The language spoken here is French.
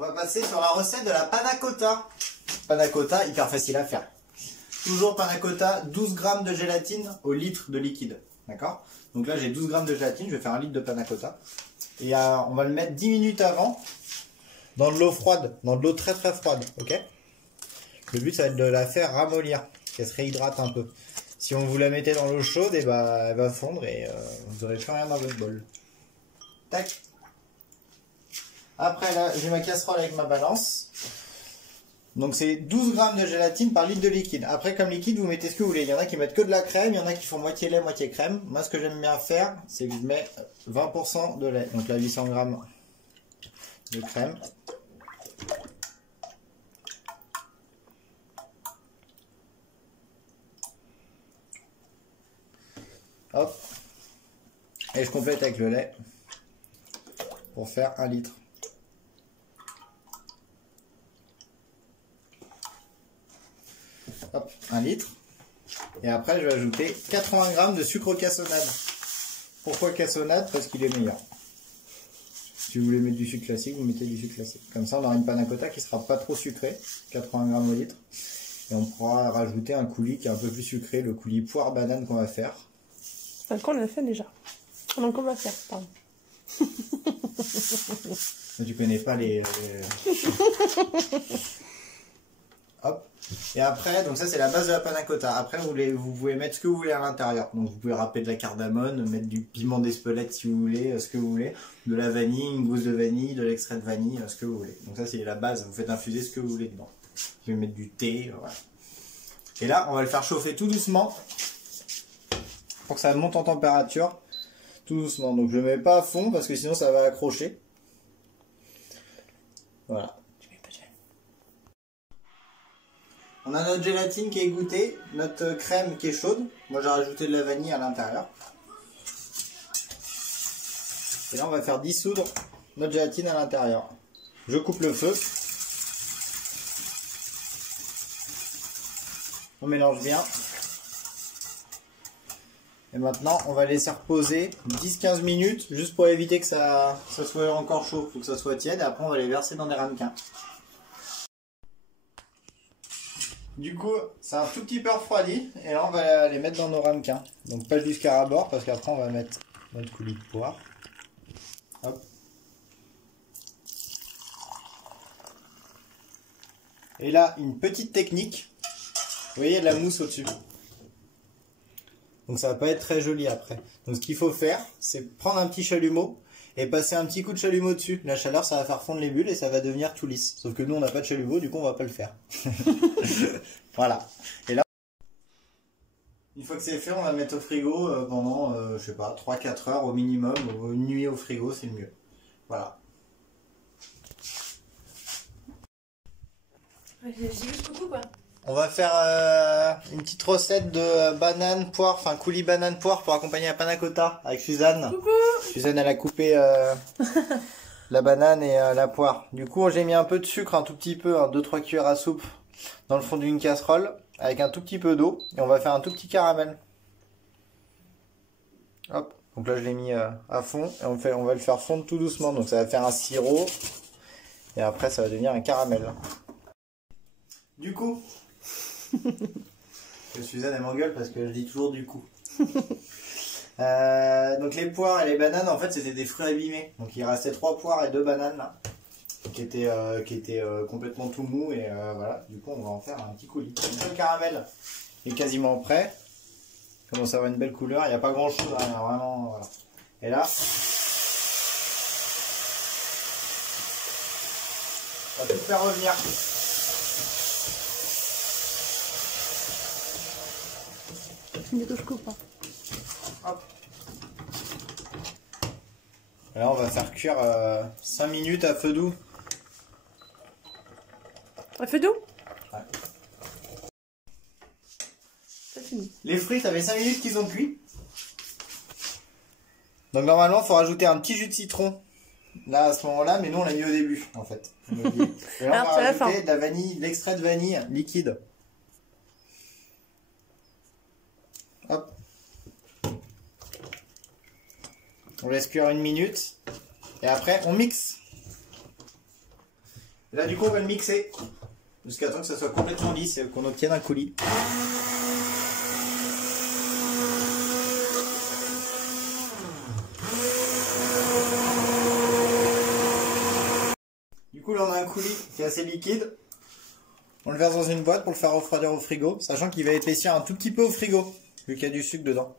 on va passer sur la recette de la panna cotta. Panna cotta, hyper facile à faire. Toujours panna cotta, 12 g de gélatine au litre de liquide. D'accord? Donc là, j'ai 12 g de gélatine, je vais faire un litre de panna cotta. Et on va le mettre 10 minutes avant dans de l'eau froide, dans de l'eau très très froide. Ok? Le but, ça va être de la faire ramollir, qu'elle se réhydrate un peu. Si on vous la mettez dans l'eau chaude, et bah, elle va fondre et vous n'aurez plus rien dans votre bol. Tac. Après là, j'ai ma casserole avec ma balance. Donc c'est 12 g de gélatine par litre de liquide. Après, comme liquide, vous mettez ce que vous voulez. Il y en a qui mettent que de la crème, il y en a qui font moitié lait, moitié crème. Moi, ce que j'aime bien faire, c'est que je mets 20% de lait. Donc là, 800 g de crème. Hop. Et je complète avec le lait pour faire 1 litre. Hop, 1 litre. Et après, je vais ajouter 80 g de sucre cassonade. Pourquoi cassonade? Parce qu'il est meilleur. Si vous voulez mettre du sucre classique, vous mettez du sucre classique. Comme ça, on aura une panna cotta qui sera pas trop sucrée. 80 g au litre. Et on pourra rajouter un coulis qui est un peu plus sucré, le coulis poire banane qu'on va faire. Qu'on l'a fait déjà. Donc on va faire, pardon. Tu connais pas les... Hop. Et après, donc ça c'est la base de la panna cotta. Après vous pouvez mettre ce que vous voulez à l'intérieur. Donc vous pouvez râper de la cardamone, mettre du piment d'Espelette si vous voulez, ce que vous voulez. De la vanille, une gousse de vanille, de l'extrait de vanille, ce que vous voulez. Donc ça c'est la base, vous faites infuser ce que vous voulez dedans. Vous pouvez mettre du thé, voilà. Et là on va le faire chauffer tout doucement. Pour que ça monte en température. Tout doucement. Donc je ne mets pas à fond parce que sinon ça va accrocher. Voilà. On a notre gélatine qui est égouttée, notre crème qui est chaude. Moi j'ai rajouté de la vanille à l'intérieur. Et là on va faire dissoudre notre gélatine à l'intérieur. Je coupe le feu. On mélange bien. Et maintenant on va laisser reposer 10-15 minutes juste pour éviter que ça soit encore chaud. Il faut que ça soit tiède et après on va les verser dans des ramequins. Du coup, c'est un tout petit peu refroidi et là on va les mettre dans nos ramequins. Donc pas jusqu'à rabord parce qu'après on va mettre notre coulis de poire. Hop. Et là, une petite technique. Vous voyez, il y a de la mousse au-dessus. Donc ça va pas être très joli après. Donc ce qu'il faut faire, c'est prendre un petit chalumeau et passer un petit coup de chalumeau dessus. La chaleur, ça va faire fondre les bulles et ça va devenir tout lisse. Sauf que nous, on n'a pas de chalumeau, du coup, on va pas le faire. Voilà. Et là, une fois que c'est fait, on va mettre au frigo pendant, je sais pas, 3-4 heures au minimum. Une nuit au frigo, c'est le mieux. Voilà. J'ai juste coucou quoi. On va faire une petite recette de banane poire, enfin coulis banane poire pour accompagner la panna cotta avec Suzanne. Coucou. Suzanne, elle a coupé la banane et la poire. Du coup, j'ai mis un peu de sucre, un tout petit peu, 2-3 cuillères à soupe dans le fond d'une casserole avec un tout petit peu d'eau et on va faire un tout petit caramel. Hop, donc là je l'ai mis à fond et on va le faire fondre tout doucement. Donc ça va faire un sirop et après ça va devenir un caramel. Du coup, Suzanne elle m'engueule parce que je dis toujours du coup. Donc les poires et les bananes en fait c'était des fruits abîmés. Donc il restait 3 poires et 2 bananes là qui étaient complètement tout mou et voilà. Du coup on va en faire un petit coulis. Le caramel est quasiment prêt. Il commence à avoir une belle couleur. Il n'y a pas grand chose, rien, vraiment voilà. Et là on va tout faire revenir. Du coup je coupe. Hop. Là on va faire cuire 5 minutes à feu doux. À feu doux? Ouais. C'est fini. Les fruits, ça fait 5 minutes qu'ils ont cuit. Donc normalement il faut rajouter un petit jus de citron. Là à ce moment-là, mais nous on l'a mis au début en fait. Et là on va rajouter de la vanille, de l'extrait de vanille liquide. Hop. On laisse cuire 1 minute. Et après on mixe. Et là, du coup, on va le mixer jusqu'à temps que ça soit complètement lisse et qu'on obtienne un coulis. Du coup, là, on a un coulis qui est assez liquide. On le verse dans une boîte pour le faire refroidir au frigo, sachant qu'il va épaissir un tout petit peu au frigo, vu qu'il y a du sucre dedans.